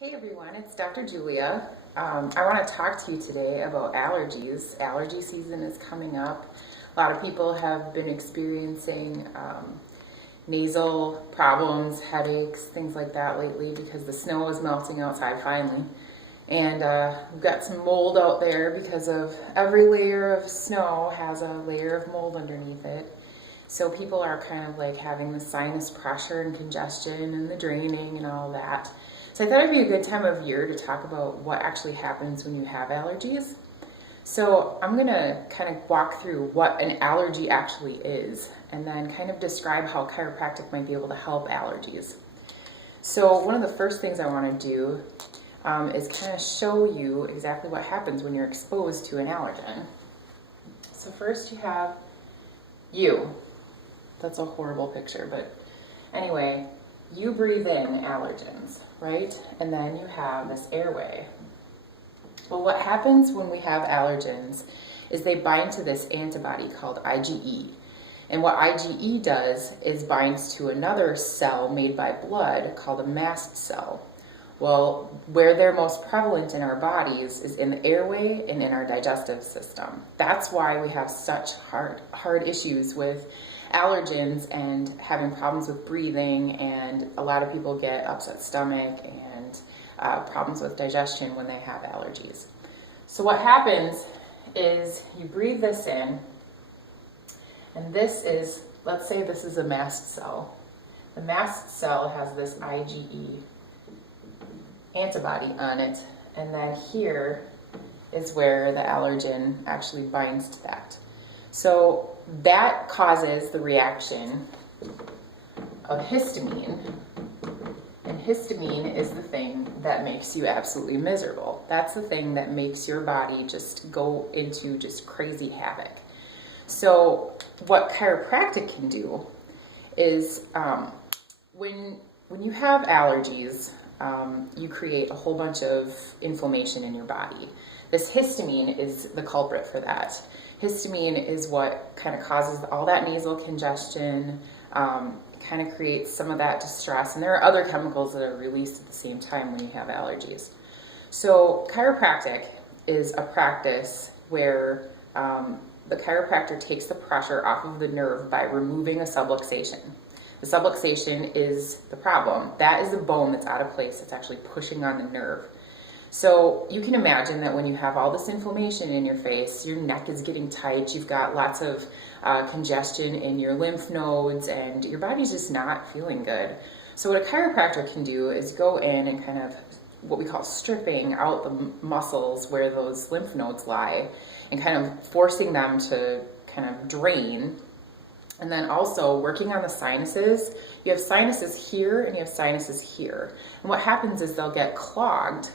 Hey everyone, it's Dr. Julia. I want to talk to you today about allergies. Allergy season is coming up. A lot of people have been experiencing nasal problems, headaches, things like that lately because the snow is melting outside finally. And we've got some mold out there because of every layer of snow has a layer of mold underneath it. So people are kind of like having the sinus pressure and congestion and the draining and all that. So I thought it'd be a good time of year to talk about what actually happens when you have allergies. So I'm gonna kind of walk through what an allergy actually is and then kind of describe how chiropractic might be able to help allergies. So one of the first things I wanna do is kind of show you exactly what happens when you're exposed to an allergen. So first you have you. That's a horrible picture, but anyway, you breathe in allergens, right? And then you have this airway. Well, what happens when we have allergens is they bind to this antibody called IgE. And what IgE does is binds to another cell made by blood called a mast cell. Well, where they're most prevalent in our bodies is in the airway and in our digestive system. That's why we have such hard issues with allergens and having problems with breathing, and a lot of people get upset stomach and problems with digestion when they have allergies. So what happens is you breathe this in, and this is, let's say this is a mast cell. The mast cell has this IgE antibody on it, and then here is where the allergen actually binds to that. So that causes the reaction of histamine, and histamine is the thing that makes you absolutely miserable. That's the thing that makes your body just go into just crazy havoc. So what chiropractic can do is when you have allergies, you create a whole bunch of inflammation in your body. This histamine is the culprit for that. Histamine is what kind of causes all that nasal congestion, kind of creates some of that distress, and there are other chemicals that are released at the same time when you have allergies. So chiropractic is a practice where the chiropractor takes the pressure off of the nerve by removing a subluxation. The subluxation is the problem. That is the bone that's out of place. It's actually pushing on the nerve. So you can imagine that when you have all this inflammation in your face, your neck is getting tight, you've got lots of congestion in your lymph nodes, and your body's just not feeling good. So what a chiropractor can do is go in and kind of what we call stripping out the muscles where those lymph nodes lie and kind of forcing them to kind of drain. And then also working on the sinuses. You have sinuses here and you have sinuses here. And what happens is they'll get clogged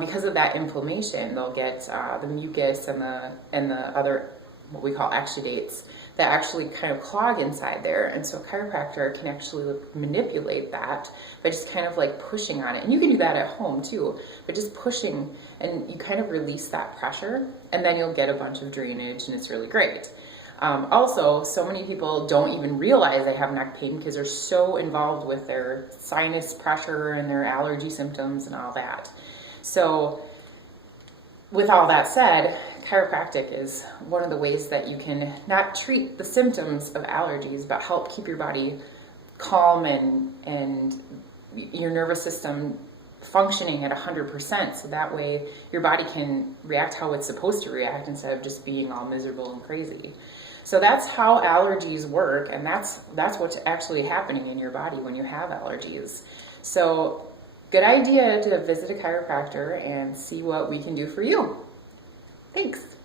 because of that inflammation. They'll get the mucus and the other, what we call exudates, that actually kind of clog inside there. And so a chiropractor can actually manipulate that by just kind of like pushing on it. And you can do that at home too, but just pushing, and you kind of release that pressure, and then you'll get a bunch of drainage, and it's really great. Also, so many people don't even realize they have neck pain because they're so involved with their sinus pressure and their allergy symptoms and all that. So with all that said, chiropractic is one of the ways that you can not treat the symptoms of allergies, but help keep your body calm and your nervous system functioning at 100%, so that way your body can react how it's supposed to react instead of just being all miserable and crazy. So that's how allergies work, and that's what's actually happening in your body when you have allergies. So good idea to visit a chiropractor and see what we can do for you. Thanks.